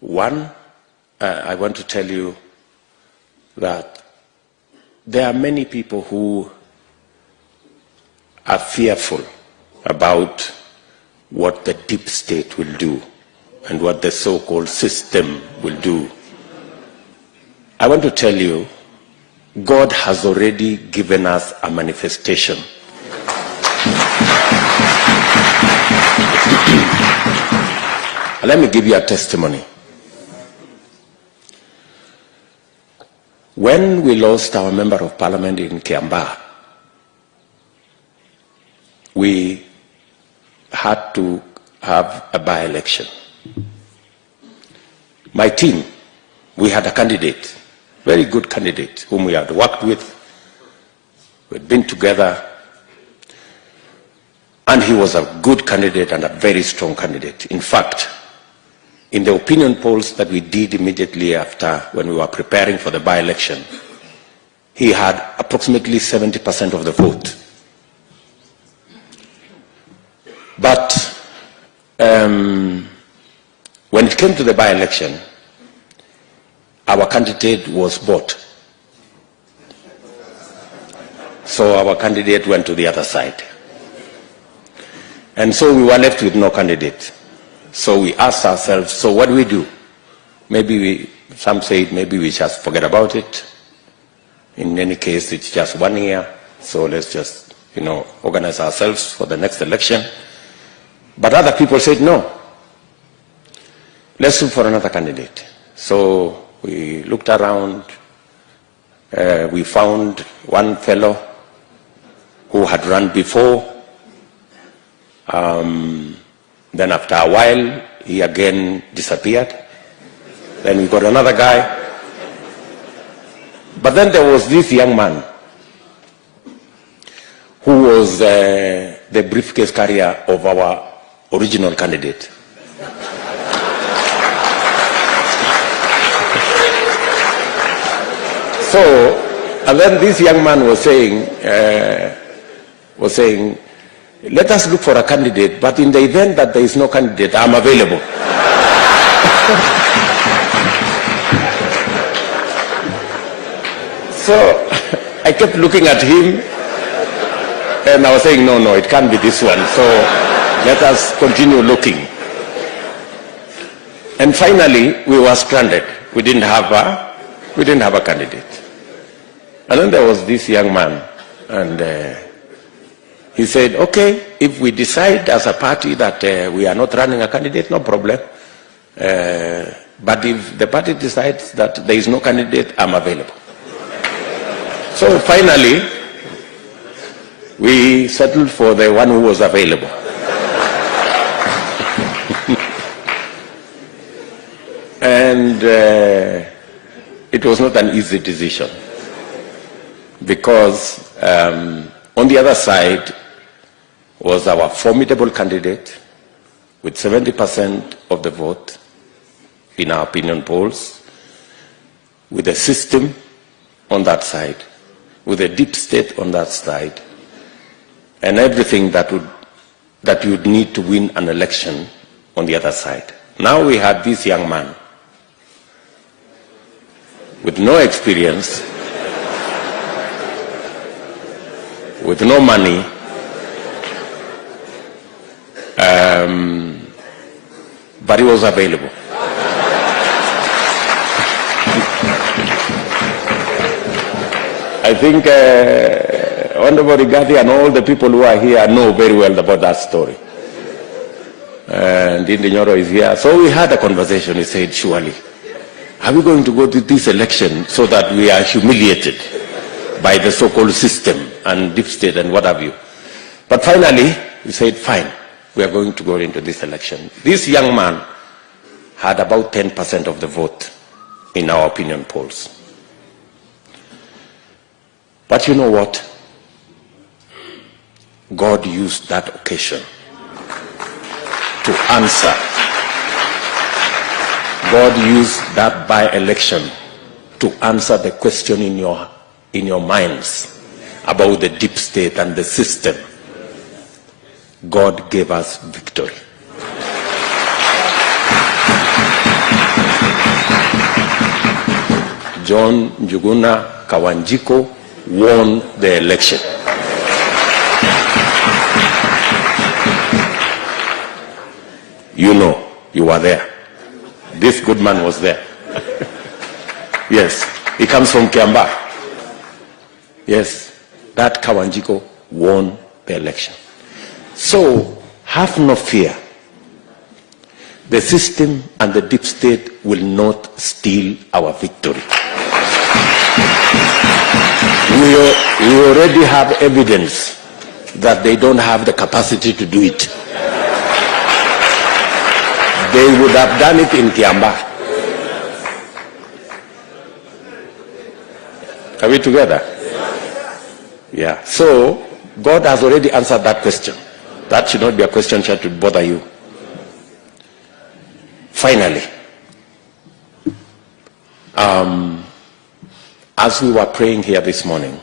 One, I want to tell you that there are many people who are fearful about what the deep state will do and what the so-called system will do. I want to tell you, God has already given us a manifestation. Let me give you a testimony. When we lost our member of parliament in Kiambaa, we had to have a by-election. My team, we had a candidate, very good candidate, whom we had worked with. We'd been together, and he was a good candidate and a very strong candidate. In fact, in the opinion polls that we did immediately after, when we were preparing for the by-election, he had approximately 70% of the vote. But when it came to the by-election, our candidate was bought. So our candidate went to the other side. And so we were left with no candidate. So we asked ourselves, so what do we do? Maybe some say maybe we just forget about it. In any case, it's just 1 year. So let's just, organize ourselves for the next election. But other people said, no, let's look for another candidate. So we looked around. We found one fellow who had run before. Then after a while, he again disappeared. Then we got another guy. But then there was this young man who was the briefcase carrier of our original candidate. So, and then this young man was saying, let us look for a candidate, but in the event that there is no candidate, I'm available. So I kept looking at him, and I was saying, no, it can't be this one. So let us continue looking. And finally, we were stranded. We didn't have a candidate. And then there was this young man, and he said, okay, if we decide as a party that we are not running a candidate, no problem. But if the party decides that there is no candidate, I'm available. So finally, we settled for the one who was available. And it was not an easy decision, because on the other side was our formidable candidate with 70% of the vote in our opinion polls, with a system on that side, with a deep state on that side, and everything that you would need to win an election on the other side. Now we had this young man with no experience, with no money, but he was available. I think Honorable Rigathi and all the people who are here know very well about that story. And Indi Nyoro is here. So we had a conversation. He said, surely, are we going to go to this election so that we are humiliated by the so-called system and deep state and what have you? But finally, we said, fine, we are going to go into this election. This young man had about 10% of the vote in our opinion polls. But you know what? God used that occasion to answer. God used that by-election to answer the question in your minds about the deep state and the system. God gave us victory. John Njuguna Kawanjiko won the election. You know, you were there. This good man was there. Yes, he comes from Kiamba. Yes, that Kawanjiko won the election. So, have no fear. The system and the deep state will not steal our victory. We already have evidence that they don't have the capacity to do it. They would have done it in Kiamba. Are we together? Yeah. So, God has already answered that question. That should not be a question that should bother you. Finally, as we were praying here this morning,